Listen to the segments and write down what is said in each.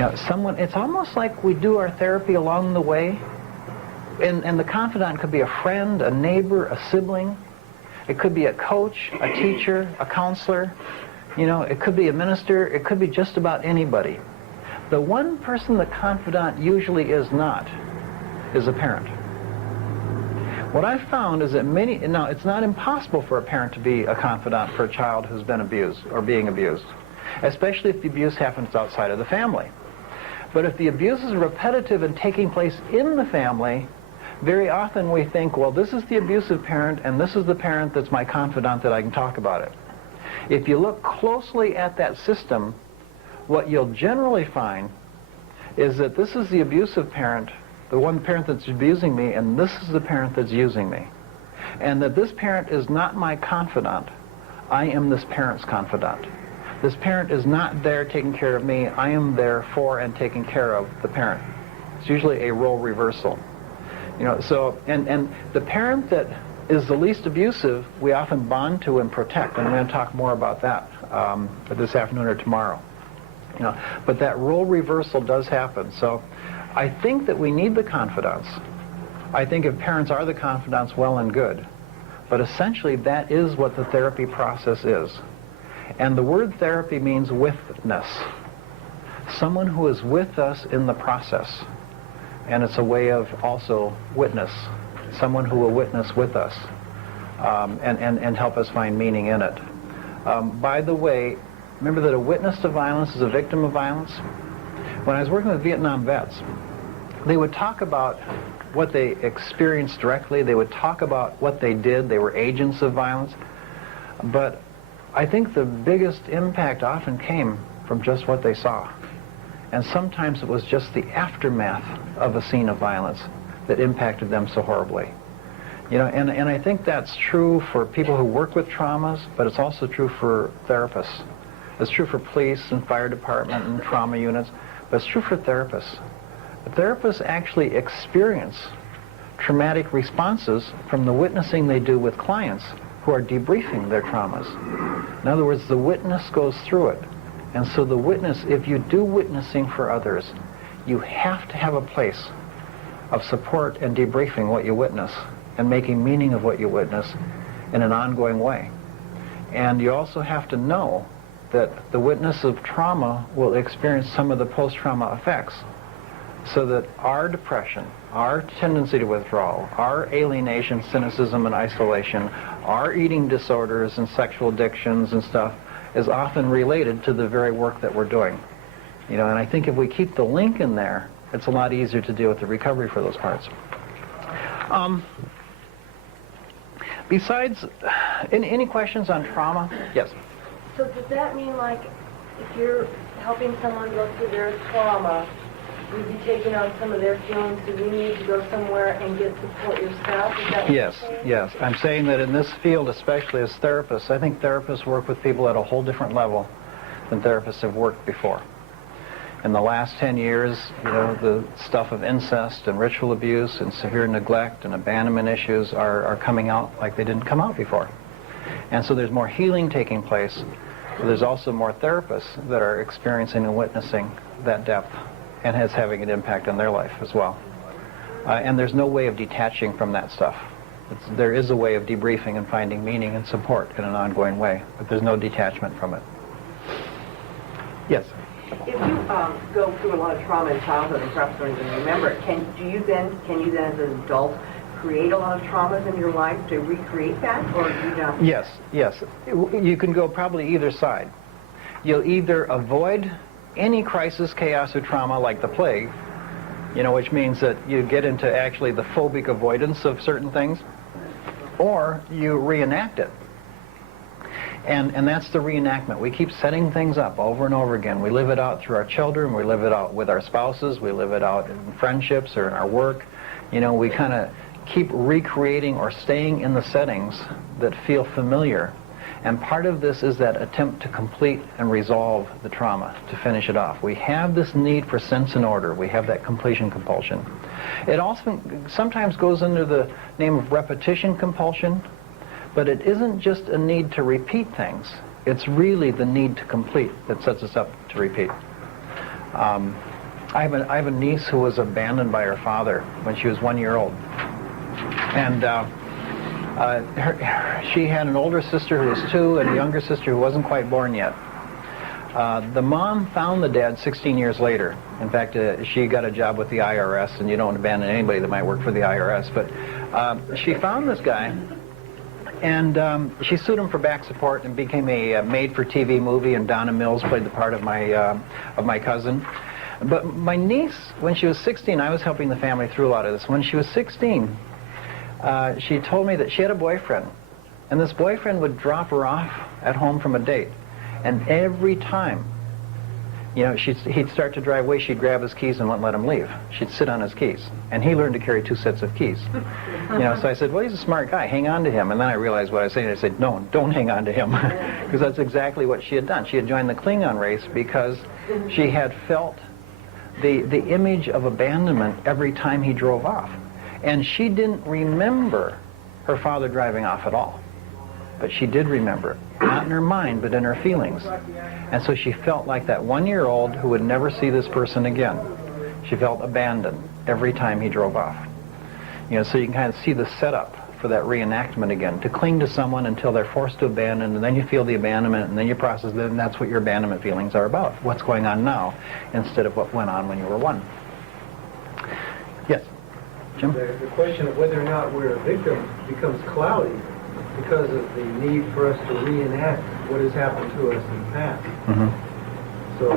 It's almost like we do our therapy along the way, and the confidant could be a friend, a neighbor, a sibling. It could be a coach, a teacher, a counselor. It could be a minister. It could be just about anybody. The one person the confidant usually is not is a parent. What I've found is that now it's not impossible for a parent to be a confidant for a child who's been abused or being abused, especially if the abuse happens outside of the family. But if the abuse is repetitive and taking place in the family, very often we think, well, this is the abusive parent and this is the parent that's my confidant that I can talk about it. If you look closely at that system, what you'll generally find is that this is the abusive parent, the one parent that's abusing me, and this is the parent that's using me. And that this parent is not my confidant. I am this parent's confidant. This parent is not there taking care of me. I am there for and taking care of the parent. It's usually a role reversal. And the parent that is the least abusive, we often bond to and protect. And I'm going to talk more about that this afternoon or tomorrow. But that role reversal does happen. So I think that we need the confidants. I think if parents are the confidants, well and good. But essentially, that is what the therapy process is. And the word therapy means witness. Someone who is with us in the process. And it's a way of also witness. Someone who will witness with us and help us find meaning in it. By the way, remember that a witness to violence is a victim of violence? When I was working with Vietnam vets, they would talk about what they experienced directly. They would talk about what they did. They were agents of violence. But I think the biggest impact often came from just what they saw. And sometimes it was just the aftermath of a scene of violence that impacted them so horribly. And I think that's true for people who work with traumas, but it's also true for therapists. It's true for police and fire department and trauma units, but it's true for therapists. Therapists actually experience traumatic responses from the witnessing they do with clients who are debriefing their traumas. In other words, the witness goes through it. And so the witness, if you do witnessing for others, you have to have a place of support and debriefing what you witness and making meaning of what you witness in an ongoing way. And you also have to know that the witness of trauma will experience some of the post-trauma effects, so that our depression, our tendency to withdrawal, our alienation, cynicism, and isolation, our eating disorders and sexual addictions and stuff is often related to the very work that we're doing. And I think if we keep the link in there, it's a lot easier to deal with the recovery for those parts. Besides, any questions on trauma? Yes. So does that mean, like, if you're helping someone go through their trauma, you'd be taking on some of their feelings, so you need to go somewhere and get support yourself? Is that what you're saying? Yes. I'm saying that in this field, especially as therapists, I think therapists work with people at a whole different level than therapists have worked before. In the last 10 years, the stuff of incest and ritual abuse and severe neglect and abandonment issues are coming out like they didn't come out before. And so there's more healing taking place. There's also more therapists that are experiencing and witnessing that depth and is having an impact on their life as well. And there's no way of detaching from that stuff. There is a way of debriefing and finding meaning and support in an ongoing way, but there's no detachment from it. Yes? If you go through a lot of trauma in childhood and perhaps don't even remember it, can you then as an adult create a lot of traumas in your life to recreate that, or do you not? Yes. You can go probably either side. You'll either avoid any crisis, chaos, or trauma like the plague, which means that you get into actually the phobic avoidance of certain things, or you reenact it. And that's the reenactment. We keep setting things up over and over again. We live it out through our children, we live it out with our spouses, we live it out in friendships or in our work. We kind of keep recreating or staying in the settings that feel familiar. And part of this is that attempt to complete and resolve the trauma, to finish it off. We have this need for sense and order. We have that completion compulsion. It also sometimes goes under the name of repetition compulsion, but it isn't just a need to repeat things. It's really the need to complete that sets us up to repeat. I have a niece who was abandoned by her father when she was 1 year old. And she had an older sister who was 2 and a younger sister who wasn't quite born yet. The mom found the dad 16 years later. In fact, she got a job with the IRS, and you don't abandon anybody that might work for the IRS. But she found this guy, and she sued him for back support and became a made-for-TV movie, and Donna Mills played the part of my cousin. But my niece, when she was 16, I was helping the family through a lot of this. When she was 16, she told me that she had a boyfriend, and this boyfriend would drop her off at home from a date. And every time, you know, he'd start to drive away, she'd grab his keys and wouldn't let him leave. She'd sit on his keys. And he learned to carry 2 sets of keys. You know, so I said, well, he's a smart guy, hang on to him. And then I realized what I was saying. I said, no, don't hang on to him. Because that's exactly what she had done. She had joined the Klingon race because she had felt the image of abandonment every time he drove off. And she didn't remember her father driving off at all. But she did remember it. Not in her mind, but in her feelings. And so she felt like that 1-year-old who would never see this person again. She felt abandoned every time he drove off. You know, so you can kind of see the setup for that reenactment again, to cling to someone until they're forced to abandon, and then you feel the abandonment, and then you process it, and that's what your abandonment feelings are about. What's going on now, instead of what went on when you were 1. Yes? Jim? The question of whether or not we're a victim becomes cloudy because of the need for us to reenact what has happened to us in the past. Mm-hmm. So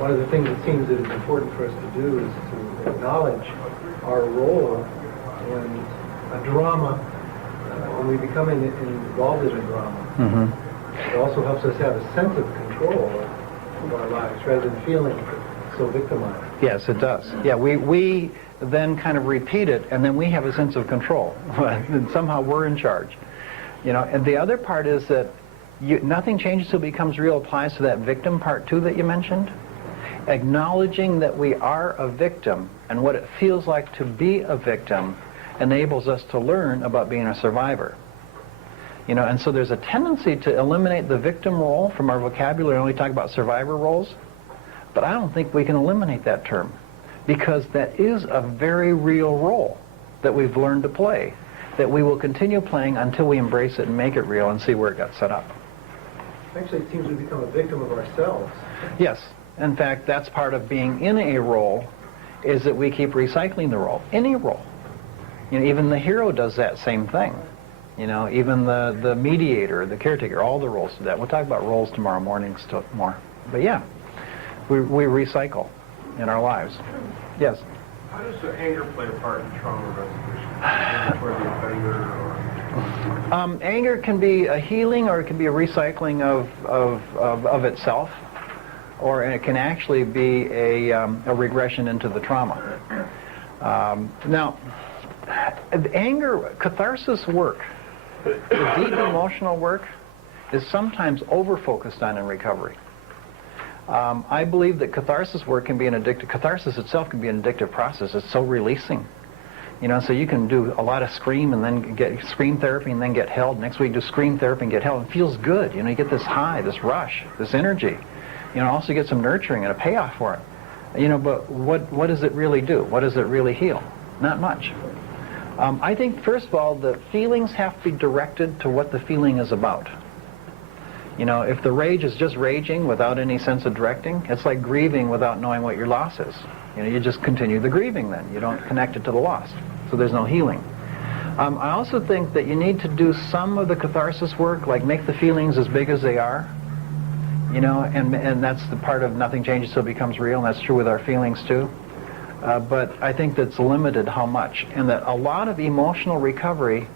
one of the things it seems that is important for us to do is to acknowledge our role in a drama when we become involved in a drama. Mm-hmm. It also helps us have a sense of control of our lives rather than feeling so victimized. Yes, it does. Yeah, we then kind of repeat it, and then we have a sense of control. And somehow we're in charge. You know, and the other part is that nothing changes till it becomes real applies to that victim part too that you mentioned. Acknowledging that we are a victim and what it feels like to be a victim enables us to learn about being a survivor. You know, and so there's a tendency to eliminate the victim role from our vocabulary and only talk about survivor roles. But I don't think we can eliminate that term, because that is a very real role that we've learned to play, that we will continue playing until we embrace it and make it real and see where it got set up. Actually, it seems we become a victim of ourselves. Yes. In fact, that's part of being in a role, is that we keep recycling the role. Any role. You know, even the hero does that same thing. You know, even the mediator, the caretaker, all the roles do that. We'll talk about roles tomorrow morning more. But yeah, we recycle in our lives. Yes? How does the anger play a part in trauma resolution? Toward the offender, or... Anger can be a healing, or it can be a recycling of itself, or it can actually be a regression into the trauma. Now, anger, catharsis work, the deep emotional work, is sometimes over-focused on in recovery. I believe that catharsis work can be an addictive, catharsis itself can be an addictive process. It's so releasing. You know, so you can do a lot of scream and then get scream therapy and then get held. Next week do scream therapy and get held. It feels good. You know, you get this high, this rush, this energy. You know, also get some nurturing and a payoff for it. You know, but what does it really do? What does it really heal? Not much. I think, first of all, the feelings have to be directed to what the feeling is about. You know, if the rage is just raging without any sense of directing, it's like grieving without knowing what your loss is. You know, you just continue the grieving then. You don't connect it to the loss. So there's no healing. I also think that you need to do some of the catharsis work, like make the feelings as big as they are. You know, and that's the part of nothing changes till it becomes real, and that's true with our feelings too. But I think that's limited how much, and that a lot of emotional recovery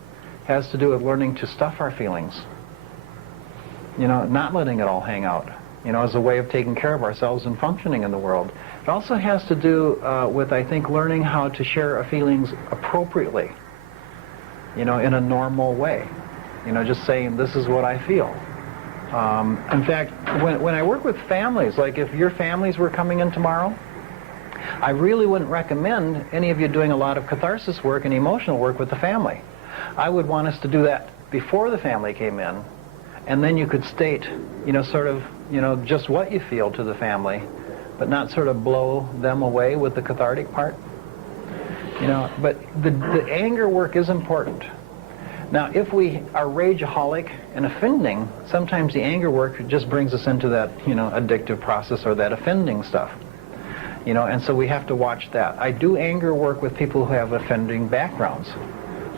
has to do with learning to stuff our feelings. You know, not letting it all hang out, you know, as a way of taking care of ourselves and functioning in the world. It also has to do with, I think, learning how to share our feelings appropriately, you know, in a normal way. You know, just saying, this is what I feel. In fact, when I work with families, like if your families were coming in tomorrow, I really wouldn't recommend any of you doing a lot of catharsis work and emotional work with the family. I would want us to do that before the family came in, and then you could state, you know, sort of, you know, just what you feel to the family but not sort of blow them away with the cathartic part. But the anger work is important. Now, if we are rageaholic and offending, sometimes the anger work just brings us into that, addictive process or that offending stuff. And so we have to watch that. I do anger work with people who have offending backgrounds,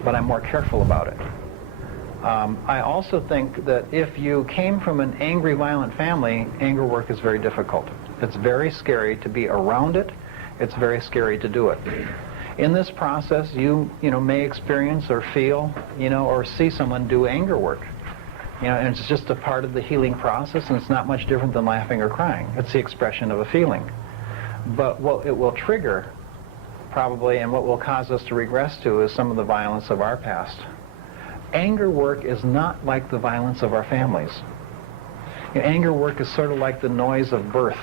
but I'm more careful about it. I also think that if you came from an angry, violent family, anger work is very difficult. It's very scary to be around it. It's very scary to do it. In this process, you may experience or feel, or see someone do anger work. And it's just a part of the healing process, and it's not much different than laughing or crying. It's the expression of a feeling. But what it will trigger, probably, and what will cause us to regress to is some of the violence of our past. Anger work is not like the violence of our families. Anger work is sort of like the noise of birth.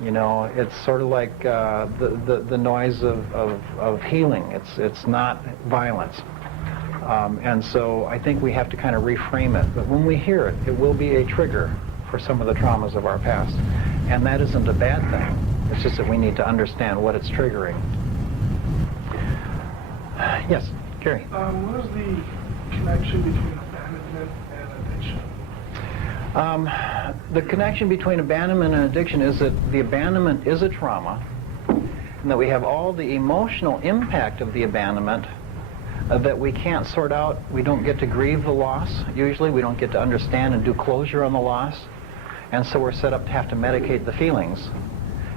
It's sort of like the noise of healing. It's not violence. And so I think we have to kind of reframe it. But when we hear it, it will be a trigger for some of the traumas of our past. And that isn't a bad thing. It's just that we need to understand what it's triggering. Yes, Gary. What is the connection between abandonment and addiction? The connection between abandonment and addiction is that the abandonment is a trauma, and that we have all the emotional impact of the abandonment that we can't sort out. We don't get to grieve the loss. Usually we don't get to understand and do closure on the loss, and so we're set up to have to medicate the feelings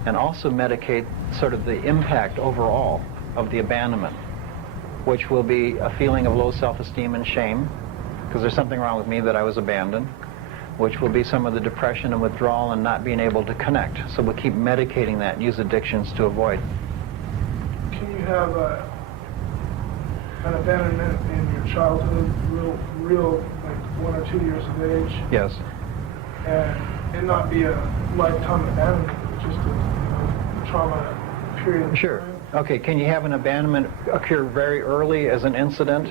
and also medicate sort of the impact overall of the abandonment, which will be a feeling of low self-esteem and shame because there's something wrong with me that I was abandoned, which will be some of the depression and withdrawal and not being able to connect. So we'll keep medicating that and use addictions to avoid. Can you have an abandonment in your childhood, real like 1 or 2 years of age? Yes. And it not be a lifetime abandonment, but just a trauma period of Sure. time? Okay, can you have an abandonment occur very early as an incident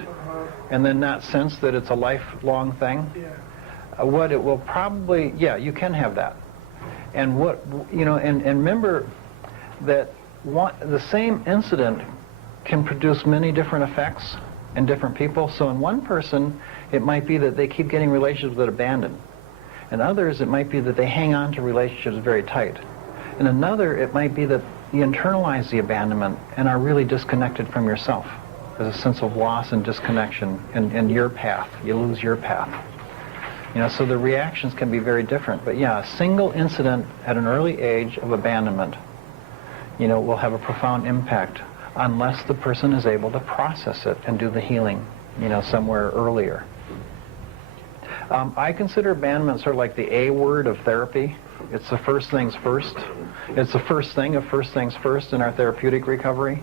and then not sense that it's a lifelong thing? Yeah. What it will probably, yeah, you can have that. And what, and remember that the same incident can produce many different effects in different people. So in one person, it might be that they keep getting relationships that abandon. In others, it might be that they hang on to relationships very tight. In another, it might be that you internalize the abandonment and are really disconnected from yourself. There's a sense of loss and disconnection in your path. You lose your path. So the reactions can be very different. But yeah, a single incident at an early age of abandonment, will have a profound impact unless the person is able to process it and do the healing, somewhere earlier. I consider abandonment sort of like the A word of therapy. It's the first things first. It's the first thing of first things first in our therapeutic recovery.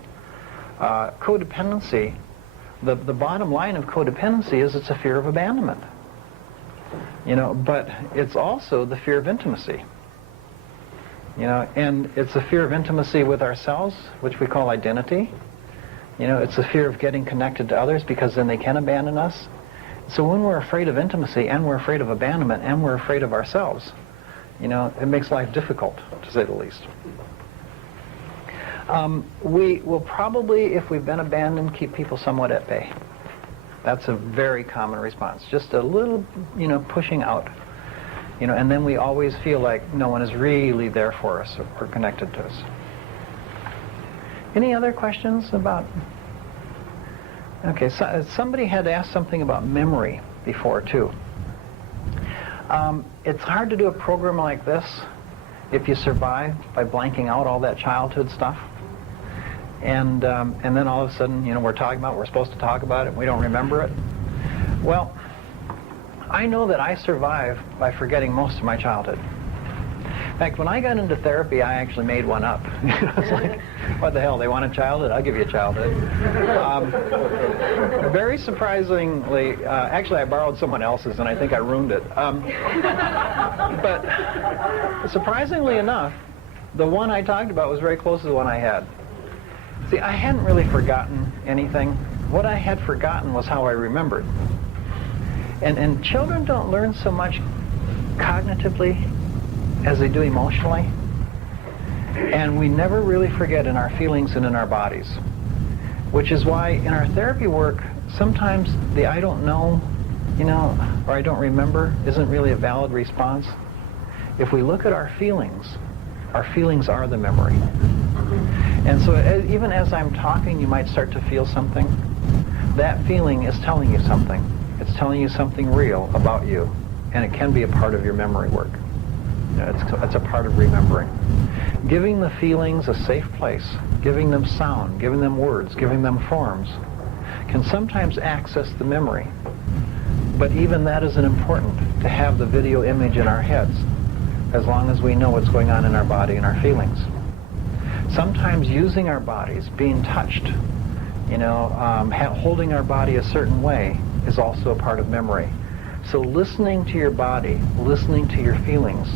Codependency, the bottom line of codependency is it's a fear of abandonment. But it's also the fear of intimacy. And it's a fear of intimacy with ourselves, which we call identity. It's a fear of getting connected to others because then they can abandon us. So when we're afraid of intimacy and we're afraid of abandonment and we're afraid of ourselves, it makes life difficult, to say the least. We will probably, if we've been abandoned, keep people somewhat at bay. That's a very common response. Just a little, pushing out. And then we always feel like no one is really there for us or connected to us. Any other questions about... Okay, so somebody had asked something about memory before, too. It's hard to do a program like this if you survive by blanking out all that childhood stuff. And then all of a sudden, we're supposed to talk about it, and we don't remember it. Well, I know that I survived by forgetting most of my childhood. In fact, when I got into therapy, I actually made one up. It's like, what the hell, they want a childhood? I'll give you a childhood. Very surprisingly, actually I borrowed someone else's and I think I ruined it. But surprisingly enough, the one I talked about was very close to the one I had. See, I hadn't really forgotten anything. What I had forgotten was how I remembered. And children don't learn so much cognitively as they do emotionally. And we never really forget in our feelings and in our bodies, which is why in our therapy work, sometimes the I don't know, or I don't remember isn't really a valid response. If we look at our feelings are the memory. And so even as I'm talking, you might start to feel something. That feeling is telling you something. It's telling you something real about you, and it can be a part of your memory work. It's a part of remembering. Giving the feelings a safe place, giving them sound, giving them words, giving them forms, can sometimes access the memory. But even that isn't important, to have the video image in our heads, as long as we know what's going on in our body and our feelings. Sometimes using our bodies, being touched, holding our body a certain way is also a part of memory. So listening to your body, listening to your feelings,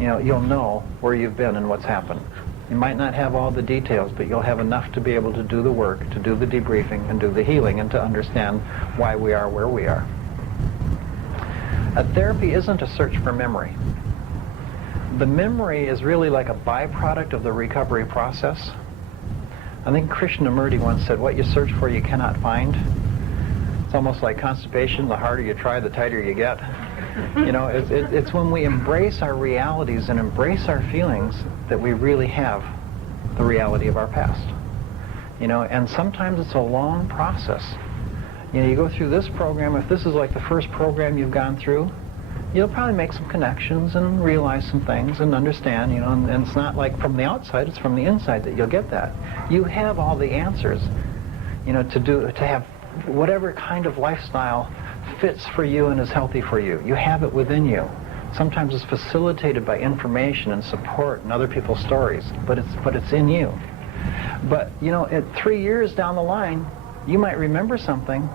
you'll know where you've been and what's happened. You might not have all the details, but you'll have enough to be able to do the work, to do the debriefing, and do the healing, and to understand why we are where we are. Therapy isn't a search for memory. The memory is really like a byproduct of the recovery process. I think Krishnamurti once said, what you search for you cannot find. It's almost like constipation. The harder you try, the tighter you get. It's when we embrace our realities and embrace our feelings that we really have the reality of our past. And sometimes it's a long process. You go through this program. If this is like the first program you've gone through, you'll probably make some connections and realize some things and understand, and it's not like from the outside, it's from the inside that you'll get that. You have all the answers, to have whatever kind of lifestyle fits for you and is healthy for you. You have it within you. Sometimes it's facilitated by information and support and other people's stories, but it's in you. But, at 3 years down the line, you might remember something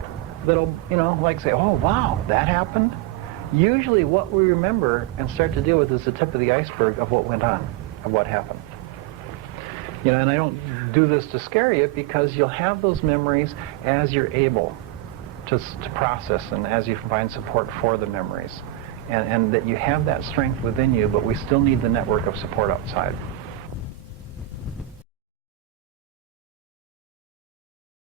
that'll, like say, oh, wow, that happened? Usually what we remember and start to deal with is the tip of the iceberg of what went on, of what happened. And I don't do this to scare you, because you'll have those memories as you're able to process and as you find support for the memories. And that you have that strength within you, but we still need the network of support outside.